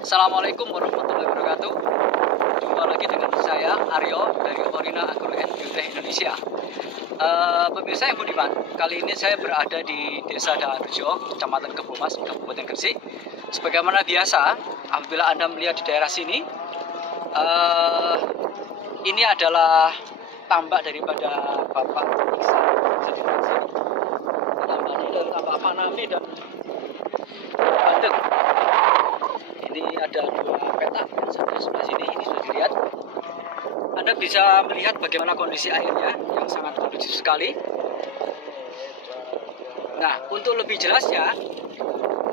Assalamualaikum warahmatullahi wabarakatuh. Jumpa lagi dengan saya Aryo dari Orina Agro and Biotech Indonesia. Pemirsa yang budiman, kali ini saya berada di Desa Daharjo, Kecamatan Kebomas, Kabupaten Gresik. Sebagaimana biasa, apabila Anda melihat di daerah sini, ini adalah tambak daripada Bapak Iksan. Tambaknya dari tambak Fanami dan Bandeng. Ini ada dua petak yang satu di sebelah sini, ini sudah dilihat. Anda bisa melihat bagaimana kondisi airnya yang sangat kondusif sekali. Nah, untuk lebih jelasnya,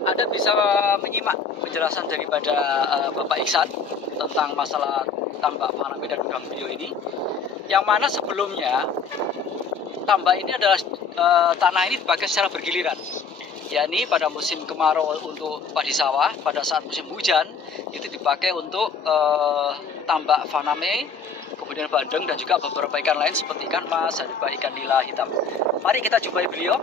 Anda bisa menyimak penjelasan daripada Bapak Iksan tentang masalah tambak Fanami dan Gambio ini. Yang mana sebelumnya tambak ini adalah tanah ini dipakai secara bergiliran. Yakni pada musim kemarau untuk padi sawah, pada saat musim hujan itu dipakai untuk tambak Faname, kemudian bandeng dan juga beberapa ikan lain seperti ikan mas, dan juga ikan nila hitam. Mari kita jumpai beliau.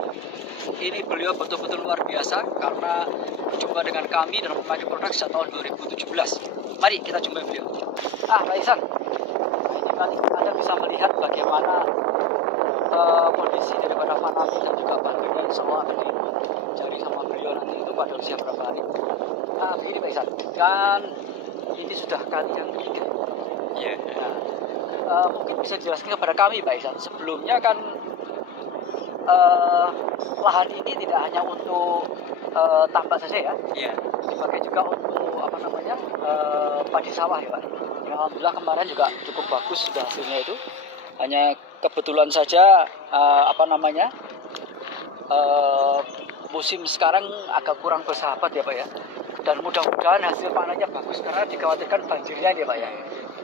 Ini beliau betul-betul luar biasa karena berjumpa dengan kami dan memakai produk sejak tahun 2017. Mari kita jumpai beliau. Pak Iksan, ini tadi Anda bisa melihat bagaimana kondisi daripada Faname dan juga bandengnya insya Allah akan dicari sama beliau nanti itu pada usia berapa hari. Nah begini Pak Iksan, kan ini sudah kali yang ketiga. Ya. Nah, mungkin bisa dijelaskan kepada kami Pak Iksan, sebelumnya kan lahan ini tidak hanya untuk tambak saja ya, Ya. dipakai juga untuk apa namanya padi sawah ya Pak. Ya, alhamdulillah kemarin juga cukup bagus sudah hasilnya itu. Hanya kebetulan saja musim sekarang agak kurang bersahabat ya Pak ya. Dan mudah-mudahan hasil panennya bagus karena dikhawatirkan banjirnya ya Pak ya.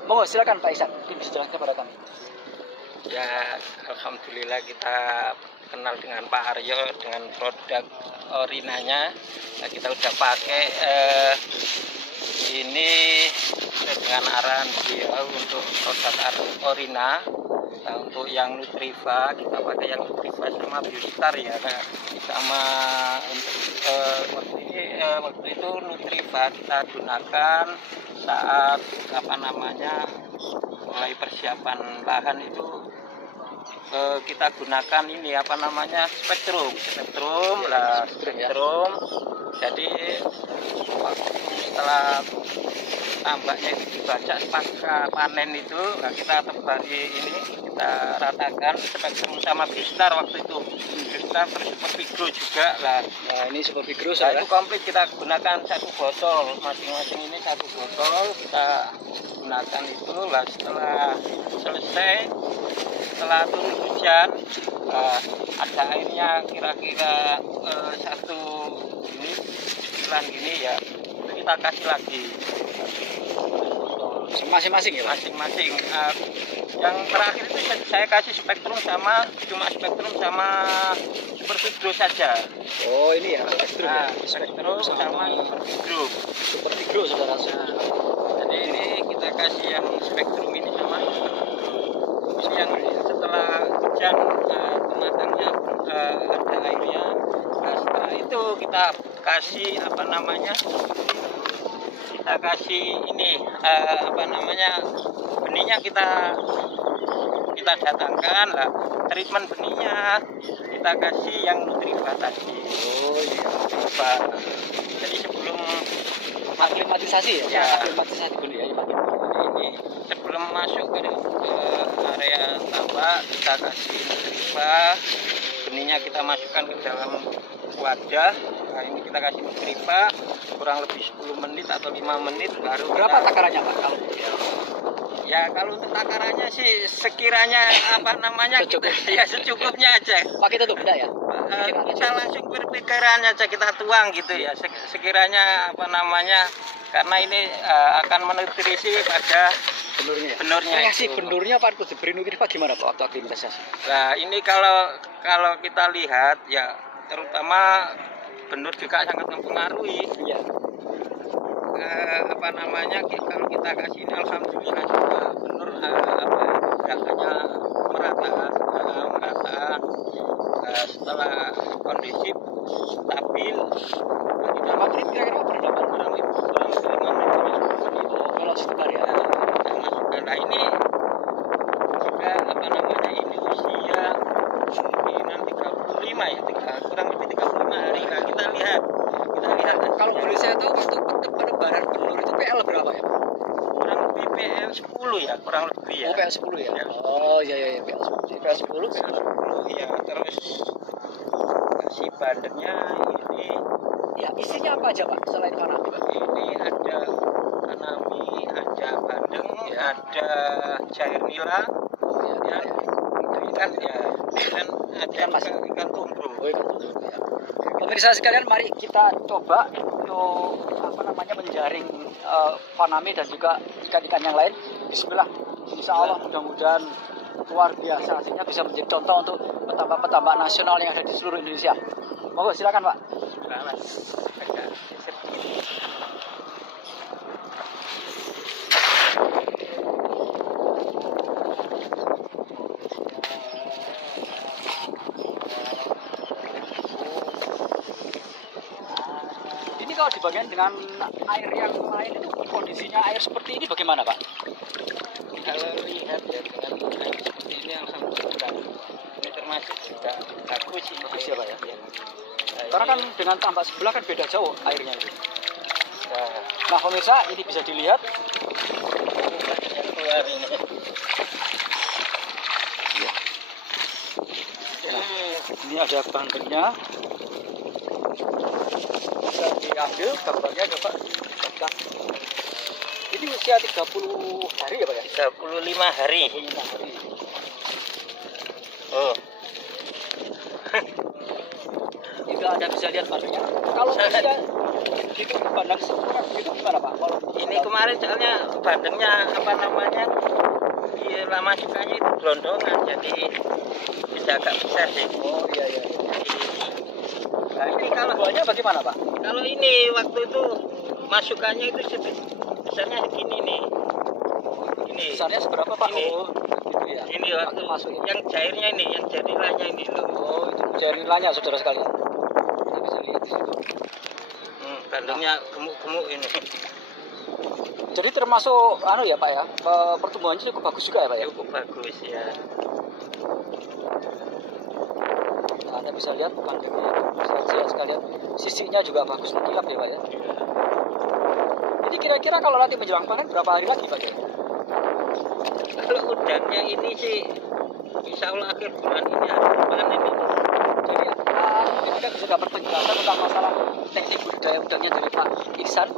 Monggo silakan Pak Iksan, bisa jelaskan kepada kami. Ya, alhamdulillah kita kenal dengan Pak Aryo dengan produk Orinanya. Nah, kita udah pakai ini dengan arahan beliau untuk produk Orina. Nah, untuk yang Nutriva kita pakai yang Nutriva sama Biostar ya. Nah, sama untuk waktu itu Nutriva kita gunakan saat mulai persiapan lahan itu kita gunakan ini spektrum lah, spektrum. Jadi setelah tambaknya itu dibaca pasca panen itu, nah kita tebari ini, kita ratakan spektrum sama Biostar waktu itu. Biostar terus Super Vigro juga lah. Nah, ini Super Vigro Nah, itu komplit kita gunakan satu botol, masing-masing ini satu botol kita gunakan itu lah. Setelah selesai, setelah turun hujan, ada airnya kira-kira satu ini bulan gini ya, itu kita kasih lagi masing-masing ya Pak? Masing-masing. Yang terakhir itu saya kasih spektrum sama Super Vigro saja. Oh ini ya spektrum ya? Spektrum sama Super Vigro saudara. Jadi ini kita kasih yang spektrum ini sama ini yang setelah hujan matangnya ada airnya. Nah, setelah itu kita kasih kita kasih ini benihnya kita datangkan lah, treatment benihnya kita kasih yang Nutriva tadi. Oh iya. Nutriva. Jadi sebelum aklimatisasi ya? Ya, aklimatisasi benih ya Pak. ini sebelum masuk ke area tambak kita kasih Nutriva, benihnya kita masukkan ke dalam wadah. Nah, ini kita kasih Nutriva kurang lebih 10 menit atau 5 menit baru. Berapa takarannya Pak kalau? Ya kalau untuk takarannya sih sekiranya secukupnya aja. Pakai tutup tidak ya? Kita langsung berpikiran aja, kita tuang gitu ya. Sekiranya karena ini akan menutrisi pada benurnya. Si benurnya Pak diberi Nutriva gimana Pak waktu aklimatisasi? Nah ini kalau kita lihat ya, terutama benur juga sangat mempengaruhi. Iya. Kalau kita kasih ini alhamdulillah juga benur gak hanya merata. Setelah kondisi stabil, kita kira-kira berapa? kurang lebih 5 menit PL10 ya kurang lebih ya. Oh, PL10 ya. Ya. Oh, iya iya iya, PL10. PL10. Ya terus si bandengnya ini Ya, isinya apa aja, Pak? Selain Fanami, Pak? ini ada kanami, ada bandeng, ada cair nila, Oh, iya, ya, iya. ikan ya, dan ada Ikan mas. juga ikan tumbro. Oh, ikan tumbro, ya. Pemirsa sekalian, mari kita coba untuk apa namanya menjaring Fanami dan juga ikan-ikan yang lain. Bismillah. Insya Allah mudah-mudahan luar biasa, hasilnya bisa menjadi contoh untuk petambak-petambak nasional yang ada di seluruh Indonesia. Monggo silakan, Pak. Selamat. Agak sedikit. Ini kalau dibandingkan dengan air yang lain itu kondisinya air seperti ini bagaimana, Pak? Kalau lihat ya dengan air seperti ini alhamdulillah ini termasuk juga bagus ini. Bagus ya, Pak ya? Ya. Karena kan dengan tambak sebelah kan beda jauh airnya itu. Wah, Nah pemirsa ini bisa dilihat banyak keluar ini. ini ada bandengnya. Bisa diambil gambarnya coba. Ini usia 30 hari ya, Pak ya? 35 hari. 35 hari. Oh, Itu Anda bisa lihat bandengnya. Kalau usia itu bandeng sempurna itu gimana, Pak? Kalau ini kemarin soalnya bandengnya apa namanya? Di lama sukanya itu gelondongan, jadi bisa agak besar sih. oh iya iya. Nah, ini kalau Buahnya bagaimana, Pak? kalau ini waktu itu masukannya itu besarnya segini nih. Ini. Besarnya seberapa, Pak? Ini. Oh, gitu ya. Ini waktu masuk ya. yang cairnya ini, yang jadilannya ini loh. Oh, itu jaringannya saudara sekalian. Kita bisa lihat di situ. Bandengnya gemuk-gemuk ini. Jadi termasuk anu ya, Pak ya. Pertumbuhannya cukup bagus juga ya, Pak ya. Cukup bagus ya. Nah, Anda bisa lihat bandengnya sehat sekalian. Sisinya juga bagus mengkilap ya, Pak ya. Jadi kira-kira kalau nanti menjelang panen berapa hari lagi, Pak ya? Kalau udannya ini sih insya Allah akhir bulan ini ada panen ini. Jadi mungkin kita bisa dapat penjelasan tentang masalah teknik budidaya udangnya dari Pak Iksan.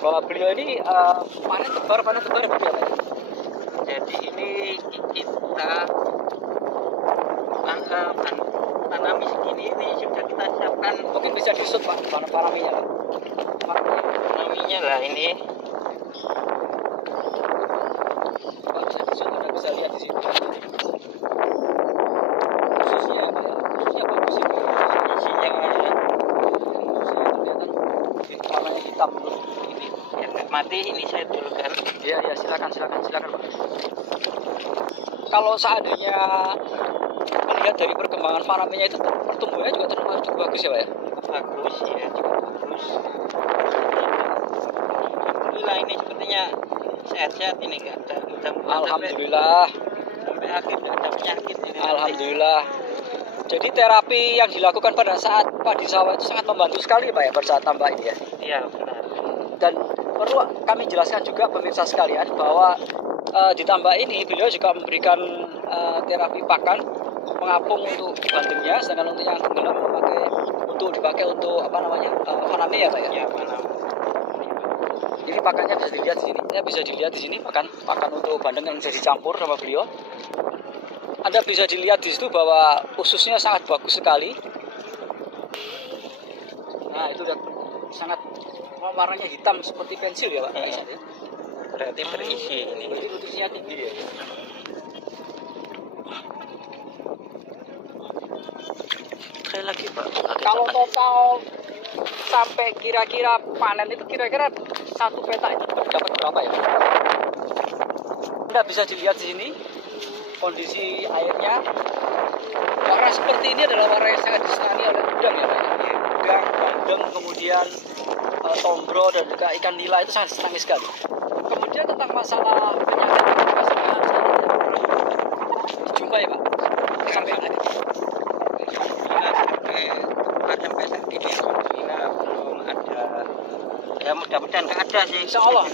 Bahwa beliau ini panen tebar begitu ya, Pak ya? Jadi ini kita tanami segini ini sudah kita siapkan Mungkin bisa disut, Pak, panaminya, Pak. tanaminya lah ini. Pak, bisa disut, Anda bisa lihat di sini. Khususnya ya, Pak ya. Khususnya bagus ini. Isinya Khususnya kelihatan warnanya hitam. ini biar nggak mati ini saya dulu kan. Iya, iya, silakan, Pak. Kalau seandainya melihat dari perkembangan panaminya itu pertumbuhannya juga termasuk cukup bagus ya, Pak ya? Cukup bagus ya, cukup bagus. Alhamdulillah ini sepertinya sehat-sehat ini nggak ada mudah-mudahan Alhamdulillah. sampai akhir nggak ada penyakit ini. Alhamdulillah. Jadi terapi yang dilakukan pada saat padi sawah itu sangat membantu sekali, Pak ya, pada saat tambak ini ya. Iya benar. Dan perlu kami jelaskan juga pemirsa sekalian bahwa di tambak ini beliau juga memberikan terapi pakan pengapung untuk bandengnya, sedangkan untuk yang tenggelam dipakai untuk apa namanya Fanami ya, Pak ya. Ya mana? Jadi pakannya bisa dilihat di sini. Ya bisa dilihat di sini pakan untuk bandeng yang bisa dicampur sama beliau. Anda bisa dilihat di situ bahwa ususnya sangat bagus sekali. Nah itu udah sangat warnanya hitam seperti pensil ya, Pak. Ya. Berarti berisi ini. Berarti nutrisinya tinggi ya. Sekali lagi Pak. Kalau total sampai kira-kira panen itu kira-kira satu petak itu dapat berapa ya? Anda bisa dilihat di sini kondisi airnya. Warna seperti ini adalah warna yang sangat disenangi oleh udang ya, Pak. Udang, bandeng, kemudian tombro dan juga ikan nila itu sangat disenangi sekali. Kemudian tentang masalah penyakit, masalah dijumpai, Pak. Sampai ada. Sampai saat ini alhamdulillah belum ada. Ya mudah-mudahan nggak ada sih. Insya Allah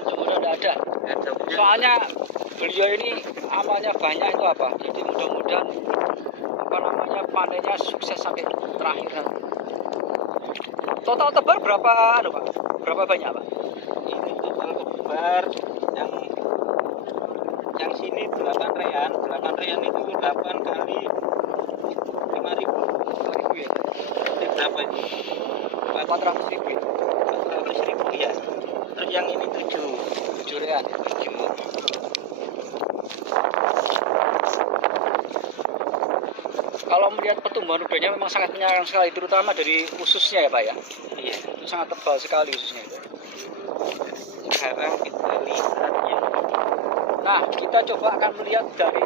mudah-mudahan tidak ada. ada punya. Soalnya beliau ini amalnya banyak itu apa? Jadi mudah-mudahan apa namanya panennya sukses sampai terakhir nanti. Total tebar berapa anu Pak? Berapa banyak Pak? Ini total tebar yang sini 8 rean itu 8 kali 5.000. 5.000 ya? Ini berapa ini? 400.000 ya? 400.000 ya. Terus yang ini 7 real. 7. Kalau melihat pertumbuhan udangnya memang sangat menyenangkan sekali, terutama dari ususnya ya Pak ya. Iya. Itu sangat tebal sekali ususnya itu. Sekarang kita lihat yang Nah, kita coba akan melihat dari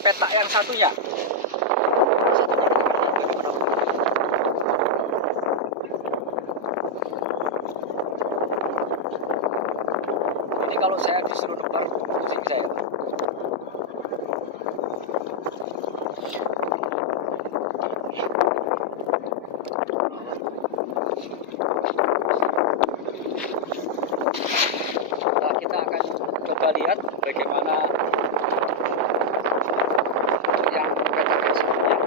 petak yang satunya. Ini kalau saya disuruh nebar, pusing saya. Nah, kita akan coba lihat bagaimana yang petak yang satunya.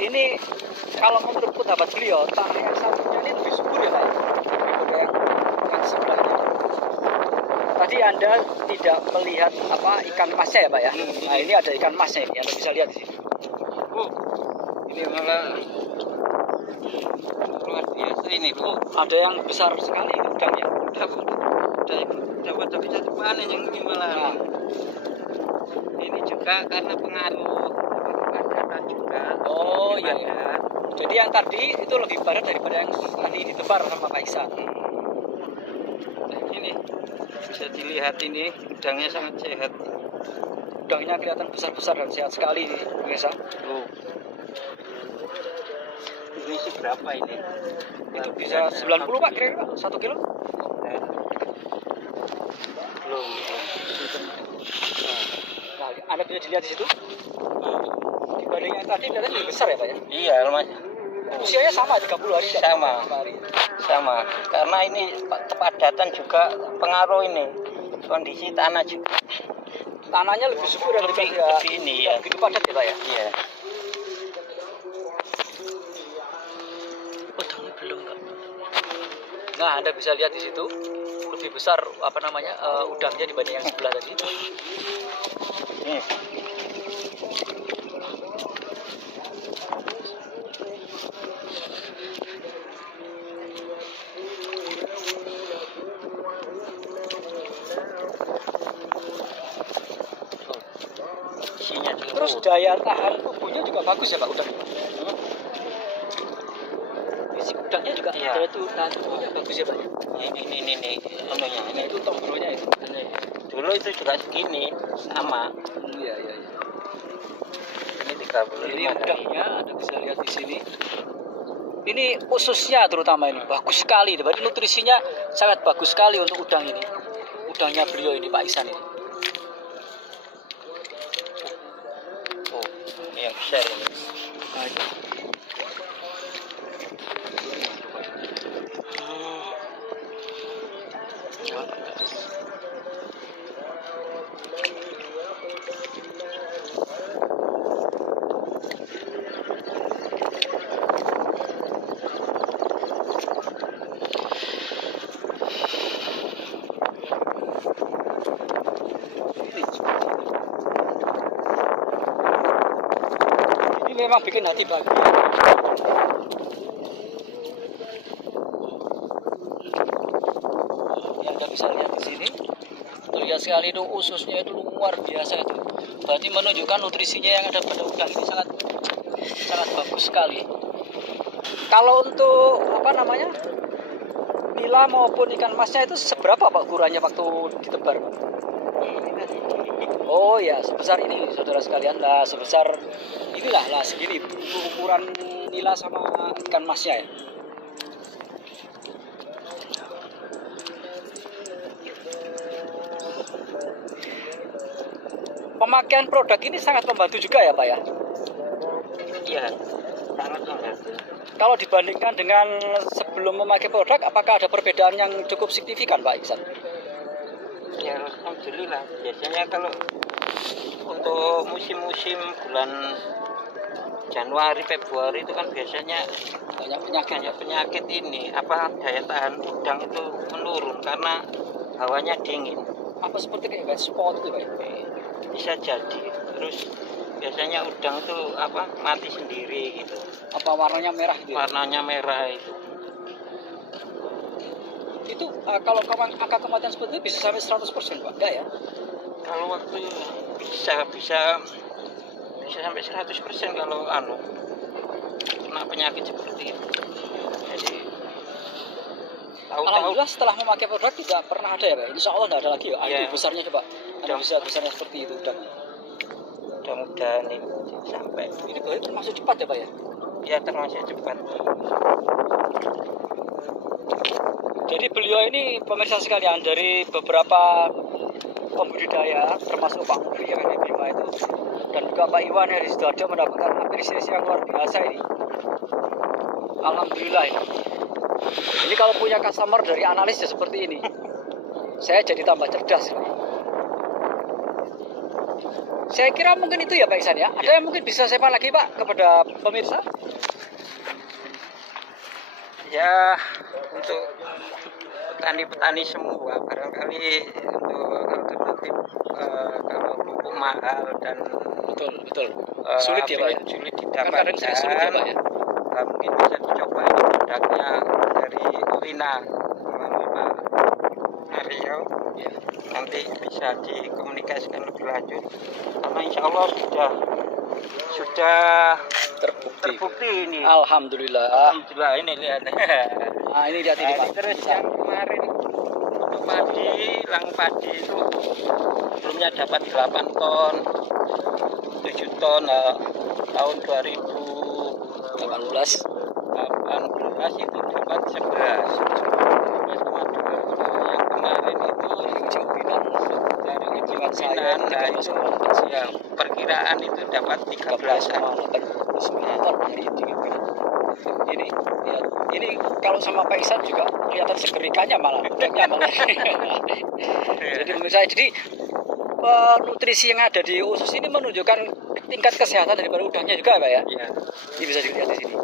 Ini kalau menurut pendapat beliau, tanah yang satunya ini lebih subur ya Pak, daripada yang sebelah ini. Tadi Anda tidak melihat apa ikan masnya ya Pak ya? Nah ini ada ikan masnya ini, Anda bisa lihat di sini. ini malah luar biasa ini loh. Ada yang besar sekali ini udangnya. Dapat satu panen yang ini malah. Nah, Ini juga karena pengaruh padat juga. oh Lebih iya, iya. padat. Jadi yang tadi itu lebih padat daripada yang tadi ditebar sama Pak Iksan. Nah, ini bisa dilihat ini udangnya sangat sehat. Udangnya kelihatan besar-besar dan sehat sekali ini, pemirsa. Tuh. Ini sih berapa ini? Itu bisa 90 Pak kira-kira 1 kilo. Belum. Nah, Anda bisa dilihat di situ. Dibanding yang tadi kelihatan lebih besar ya Pak ya. Iya, Mas. Usianya sama 30 hari. Sama. 30 hari. Sama. Karena ini kepadatan juga pengaruh ini. Kondisi tanah juga. Tanahnya lebih subur dan Lebih ini ya. begitu padat ya Pak ya. Iya. Udangnya belum Pak. Nah, Anda bisa lihat di situ lebih besar apa namanya udangnya dibanding yang sebelah tadi. Nih. Isinya dulu. Terus daya tahan tubuhnya juga bagus ya Pak udang. Fisik udangnya juga Iya. daya tahan tubuhnya bagus ya Pak. Ini anunya Nah ini. itu tombronya itu. Dulu itu juga segini sama. Iya iya iya. Ini 35. Ini udangnya Anda bisa lihat di sini. Ini ususnya terutama ini bagus sekali. Berarti nutrisinya sangat bagus sekali untuk udang ini. Udangnya beliau ini Pak Iksan ini. Oh, yang besar ini. Nah, itu. Ini memang bikin hati bahagia. Yang Anda bisa lihat di sini, terlihat sekali itu ususnya itu luar biasa itu. Berarti menunjukkan nutrisinya yang ada pada udang ini sangat bagus sekali. Kalau untuk apa namanya nila maupun ikan masnya itu seberapa Pak ukurannya waktu ditebar? Oh ya, sebesar ini saudara sekalian lah, sebesar inilah lah segini ukuran nila sama ikan masnya ya. Pemakaian produk ini sangat membantu juga ya Pak ya. Iya. sangat membantu. Kalau dibandingkan dengan sebelum memakai produk, apakah ada perbedaan yang cukup signifikan, Pak Iksan? Ya alhamdulillah. Biasanya kalau untuk musim-musim bulan Januari Februari itu kan biasanya Banyak penyakit. banyak penyakit ini, apa daya tahan udang itu menurun karena hawanya dingin. Apa seperti kayak spot itu, Pak? Bisa jadi. Terus biasanya udang itu apa mati sendiri gitu. Apa warnanya merah gitu? Warnanya merah itu. Itu kalau angka kematian seperti itu bisa sampai 100%, Pak? Enggak ya? Kalau waktu bisa sampai 100% kalau kena penyakit seperti itu. Jadi tahu-tahu Alhamdulillah setelah memakai produk tidak pernah ada ya, Pak? Insya Allah tidak ada lagi ya? Iya. Itu besarnya coba. Ada bisa besarnya seperti itu udang. mudah-mudahan ini sampai. Ini berarti termasuk cepat ya, Pak ya? Ya termasuk cepat. Jadi beliau ini pemirsa sekalian dari beberapa pembudidaya termasuk Pak Mufri yang ada di Bima itu dan juga Pak Iwan yang di Sidoarjo mendapatkan apresiasi yang luar biasa ini. Alhamdulillah ini. Ini kalau punya customer dari analis ya seperti ini, saya jadi tambah cerdas. Saya kira mungkin itu ya Pak Iksan ya. Ada yang mungkin bisa saya lagi Pak kepada pemirsa? Ya untuk petani-petani semua barangkali untuk alternatif kalau pupuk mahal dan Betul. Sulit ya Pak ya? sulit Kan kadang didapatkan. sulit ya Pak ya? Mungkin bisa dicoba ini produknya dari Lina sama Mario. Ya. Nanti bisa dikomunikasikan lebih lanjut karena insya Allah sudah terbukti ini. Alhamdulillah. Alhamdulillah ini lihat. Nah ini lihat ini Nah, Pak. ini terus yang kemarin untuk padi, lang padi itu sebelumnya dapat 8 ton, 7 ton tahun 2018 itu dapat 11,2. Yang kemarin itu dari hitungan saya, nah itu ya perkiraan itu dapat 13 ini kalau sama Pak Iksan juga kelihatan segerikannya malah jadi menurut saya nutrisi yang ada di usus ini menunjukkan tingkat kesehatan daripada udangnya juga Pak ya. Iya. Ini bisa dilihat di sini.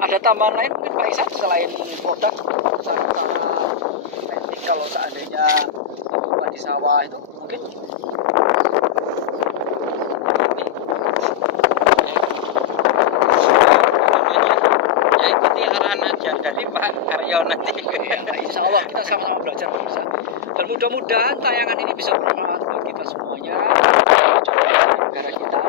Ada tambahan lain mungkin Pak Iksan selain produk teknik kalau seandainya di sawah itu mungkin ya ikuti arahan aja dari Pak Karyo nanti. ya, insya Allah kita sama-sama belajar bisa. Dan mudah-mudahan tayangan ini bisa bermanfaat buat kita semuanya, negara kita.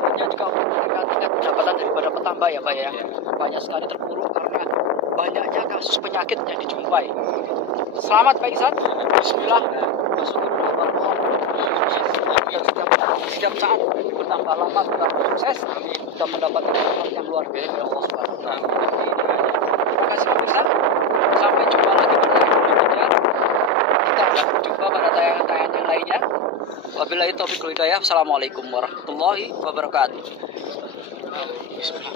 Tentunya juga memberikan tingkat pendapatan daripada petambak ya Pak ya. Banyak sekali terpuruk karena banyaknya kasus penyakit yang dijumpai. Selamat Pak Iksan. Bismillah. Setiap saat bertambah lama bertambah sukses. Kita mendapatkan manfaat yang luar biasa dari Allah Subhanahu wa Ta'ala. Terima kasih pemirsa. Sampai jumpa lagi pada tayangan berikutnya. Kita akan berjumpa pada tayangan-tayangan yang lainnya. Wabillahi taufiq wal hidayah. Assalamualaikum warahmatullahi wabarakatuh. Bismillah.